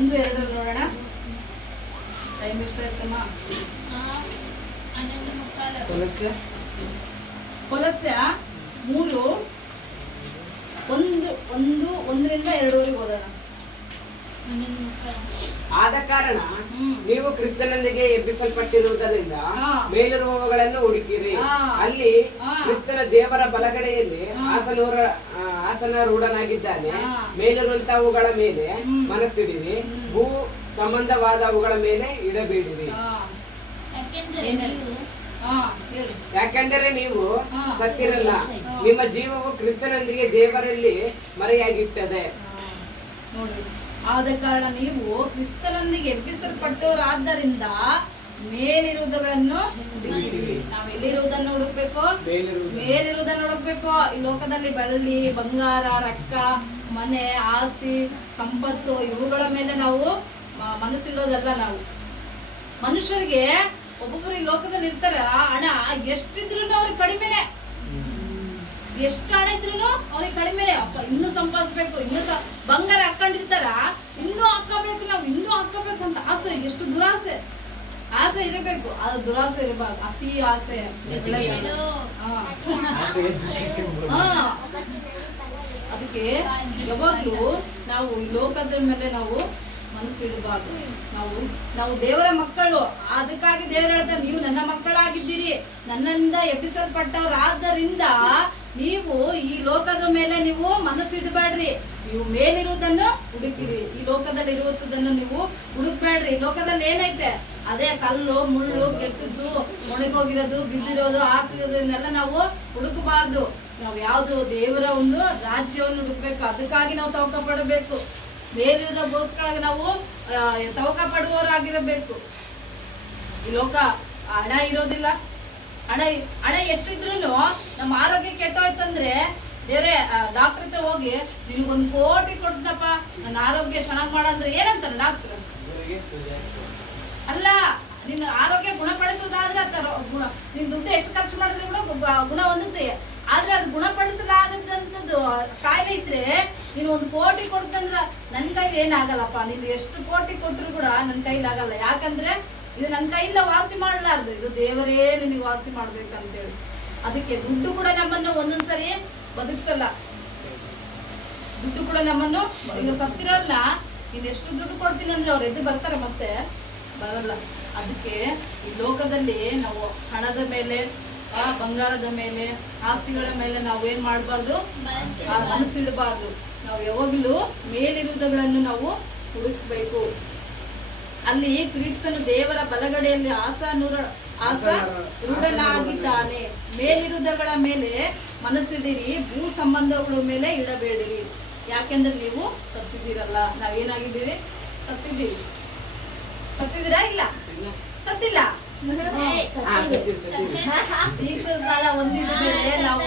1, 2 ನೋಡೋಣ. ಟೈಮ್ ಎಷ್ಟಾಯ್ತಮ್ಮ? ಕೊಲಸ್ಯ 3 1ರಿಂದ 2ವರೆಗೆ ಓದೋಣ. ಆದ ಕಾರಣ ನೀವು ಕ್ರಿಸ್ತನೊಂದಿಗೆ ಎಬ್ಬಿಸಲ್ಪಟ್ಟಿರುವುದರಿಂದ ಮೇಲಿರುವವುಗಳನ್ನು ಹುಡುಕಿರಿ, ಅಲ್ಲಿ ಕ್ರಿಸ್ತನ ದೇವರ ಬಲಗಡೆಯಲ್ಲಿ ಆಸನಾರೂಢನಾಗಿದ್ದಾನೆ. ಮೇಲಿರುವಂತವುಗಳ ಮೇಲೆ ಮನಸ್ಸಿಡಿರಿ, ಭೂ ಸಂಬಂಧವಾದವುಗಳ ಮೇಲೆ ಇಡಬೇಡಿರಿ. ಯಾಕೆಂದರೆ ನೀವು ಸತ್ತಿರಲ್ಲ, ನಿಮ್ಮ ಜೀವವು ಕ್ರಿಸ್ತನೊಂದಿಗೆ ದೇವರಲ್ಲಿ ಮರೆಯಾಗಿಟ್ಟದೆ. ನೋಡಿ, ಆದ ಕಾರಣ ನೀವು ಕ್ರಿಸ್ತನೊಂದಿಗೆ ಎಬ್ಬಿಸಲ್ಪಟ್ಟವರಾದ್ದರಿಂದ ಮೇಲಿರುವುದನ್ನು ಹುಡುಕಿರಿ. ನಾವು ಎಲ್ಲಿರುವುದನ್ನು ಹುಡುಕ್ಬೇಕು? ಮೇಲಿರುವುದನ್ನು ಹುಡುಕ್ಬೇಕು. ಈ ಲೋಕದಲ್ಲಿ ಬೆಳ್ಳಿ, ಬಂಗಾರ, ರೊಕ್ಕ, ಮನೆ, ಆಸ್ತಿ, ಸಂಪತ್ತು ಇವುಗಳ ಮೇಲೆ ನಾವು ಮನಸ್ಸಿಡೋದಲ್ಲ. ನಾವು ಮನುಷ್ಯರಿಗೆ ಒಬ್ಬೊಬ್ಬರು ಈ ಲೋಕದಲ್ಲಿ ಇರ್ತಾರೆ, ಹಣ ಎಷ್ಟಿದ್ರು ಅವ್ರಿಗೆ ಕಡಿಮೆನೆ, ಎಷ್ಟು ಹಣ ಇದ್ರು ಅವ್ರಿಗೆ ಕಡಿಮೆನೆ. ಅಪ್ಪ ಇನ್ನೂ ಸಂಪಾದಿಸ್ಬೇಕು, ಇನ್ನೂ ಬಂಗಾರ ಹಾಕೊಂಡಿರ್ತಾರ, ಇನ್ನೂ ಹಾಕಬೇಕು, ನಾವು ಇನ್ನೂ ಹಾಕಬೇಕು ಅಂತ ಆಸೆ. ಎಷ್ಟು ದುರಾಸೆ, ಆಸೆ ಇರಬೇಕು, ಅದು ದುರಾಸೆ ಇರಬಾರ್ದು. ಅತಿ ಆಸೆ ಅದಕ್ಕೆ ಯಾವಾಗ್ಲೂ ನಾವು ಈ ಲೋಕದ ಮೇಲೆ ನಾವು ಮನಸ್ಸಿಡಬಾರ್ದು. ನಾವು ದೇವರ ಮಕ್ಕಳು. ಅದಕ್ಕಾಗಿ ದೇವರು ಹೇಳ್ತಾರೆ, ನೀವು ನನ್ನ ಮಕ್ಕಳಾಗಿದ್ದೀರಿ, ನನ್ನಿಂದ ಎಬ್ಬಿಸಲ್ಪಟ್ಟವರಾದ್ದರಿಂದ ನೀವು ಈ ಲೋಕದ ಮೇಲೆ ನೀವು ಮನಸ್ಸಿಡಬೇಡ್ರಿ, ನೀವು ಮೇಲಿರುವುದನ್ನು ಹುಡುಕಿರಿ. ಈ ಲೋಕದಲ್ಲಿ ಇರುವುದನ್ನು ನೀವು ಹುಡುಕ್ಬೇಡ್ರಿ. ಈ ಲೋಕದಲ್ಲಿ ಏನೈತೆ ಅದೇ ಕಲ್ಲು, ಮುಳ್ಳು, ಕೆಟ್ಟದ್ದು, ಒಣಗೋಗಿರೋದು, ಬಿದ್ದಿರೋದು, ಆಸಿರೋದು, ಇವನ್ನೆಲ್ಲ ನಾವು ಹುಡುಕಬಾರ್ದು. ನಾವು ಯಾವುದು ದೇವರ ಒಂದು ರಾಜ್ಯವನ್ನು ಹುಡುಕ್ಬೇಕು. ಅದಕ್ಕಾಗಿ ನಾವು ತವಕ ಪಡಬೇಕು. ಮೇಲಿರೋದಕ್ಕೋಸ್ಕರ ನಾವು ತವಕ ಪಡುವವರಾಗಿರಬೇಕು. ಈ ಲೋಕ ಹಣ ಇರೋದಿಲ್ಲ. ಹಣ ಎಷ್ಟಿದ್ರು ನಮ್ಮ ಆರೋಗ್ಯ ಕೆಟ್ಟೋಯ್ತಂದ್ರೆ ದೇವ್ರೆ ಡಾಕ್ಟರ್ ಹತ್ರ ಹೋಗಿ ನಿನ್ಗೊಂದು 1 ಕೋಟಿ ಕೊಡ್ತಪ್ಪ ನನ್ನ ಆರೋಗ್ಯ ಚೆನ್ನಾಗಿ ಮಾಡಂದ್ರೆ ಏನಂತಾರೆ ಡಾಕ್ಟರ್? ಅಲ್ಲ, ನಿನ್ನ ಆರೋಗ್ಯ ಗುಣಪಡಿಸೋದಾದ್ರೆ ನಿನ್ ದುಡ್ಡು ಎಷ್ಟು ಖರ್ಚು ಮಾಡಿದ್ರೆ ಕೂಡ ಗುಣ ಹೊಂದುತ್ತೆ. ಆದ್ರೆ ಅದು ಗುಣಪಡಿಸಲಾಗದಂಥದ್ದು ಕಾಯಿಲೆ ಇದ್ರೆ ನೀನು 1 ಕೋಟಿ ಕೊಡ್ತಂದ್ರ ನನ್ನ ಕೈಲಿ ಏನಾಗಲ್ಲಪ್ಪ. ನೀನು ಎಷ್ಟು ಕೋಟಿ ಕೊಟ್ಟರು ಕೂಡ ನನ್ನ ಕೈಲಿ ಆಗಲ್ಲ. ಯಾಕಂದ್ರೆ ಇದು ನನ್ನ ಕೈಯಿಂದ ವಾಸಿ ಮಾಡಲಾರ್ದು, ಇದು ದೇವರೇ ನಿನಗೆ ವಾಸಿ ಮಾಡ್ಬೇಕಂತೇಳಿ. ಅದಕ್ಕೆ ದುಡ್ಡು ಕೂಡ ನಮ್ಮನ್ನು ಒಂದೊಂದ್ಸರಿ ಬದುಕ್ಸಲ್ಲ. ದುಡ್ಡು ಕೂಡ ನಮ್ಮನ್ನು, ಈಗ ಸತ್ತಿರಲ್ಲ, ನೀನು ಎಷ್ಟು ದುಡ್ಡು ಕೊಡ್ತೀನಿ ಅಂದ್ರೆ ಅವ್ರು ಎದ್ದು ಬರ್ತಾರೆ, ಮತ್ತೆ ಬರಲ್ಲ. ಅದಕ್ಕೆ ಈ ಲೋಕದಲ್ಲಿ ನಾವು ಹಣದ ಮೇಲೆ, ಬಂಗಾರದ ಮೇಲೆ, ಆಸ್ತಿಗಳ ಮೇಲೆ ನಾವು ಏನ್ ಮಾಡಬಾರ್ದು? ಮನಸ್ಸಿಡಬಾರ್ದು. ನಾವು ಯಾವಾಗಲೂ ಮೇಲಿರುವುದಗಳನ್ನು ನಾವು ಹುಡುಕ್ಬೇಕು. ಅಲ್ಲಿ ಕ್ರಿಸ್ತನು ದೇವರ ಬಲಗಡೆಯಲ್ಲಿ ರೂಢನಾಗಿದ್ದಾನೆ. ಮೇಲಿರುವುದಗಳ ಮೇಲೆ ಮನಸ್ಸಿಡಿರಿ, ಭೂ ಸಂಬಂಧಗಳ ಮೇಲೆ ಇಡಬೇಡಿರಿ. ಯಾಕೆಂದ್ರೆ ನೀವು ಸತ್ತಿದ್ದೀರಲ್ಲ. ನಾವೇನಾಗಿದ್ದೀವಿ? ಸತ್ತಿದ್ದೀರಾ? ಇಲ್ಲ, ಸತ್ತಿಲ್ಲ. ದೀಕ್ಷಾ ಸ್ನಾನ ಹೊಂದಿದ ಮೇಲೆ ನಾವು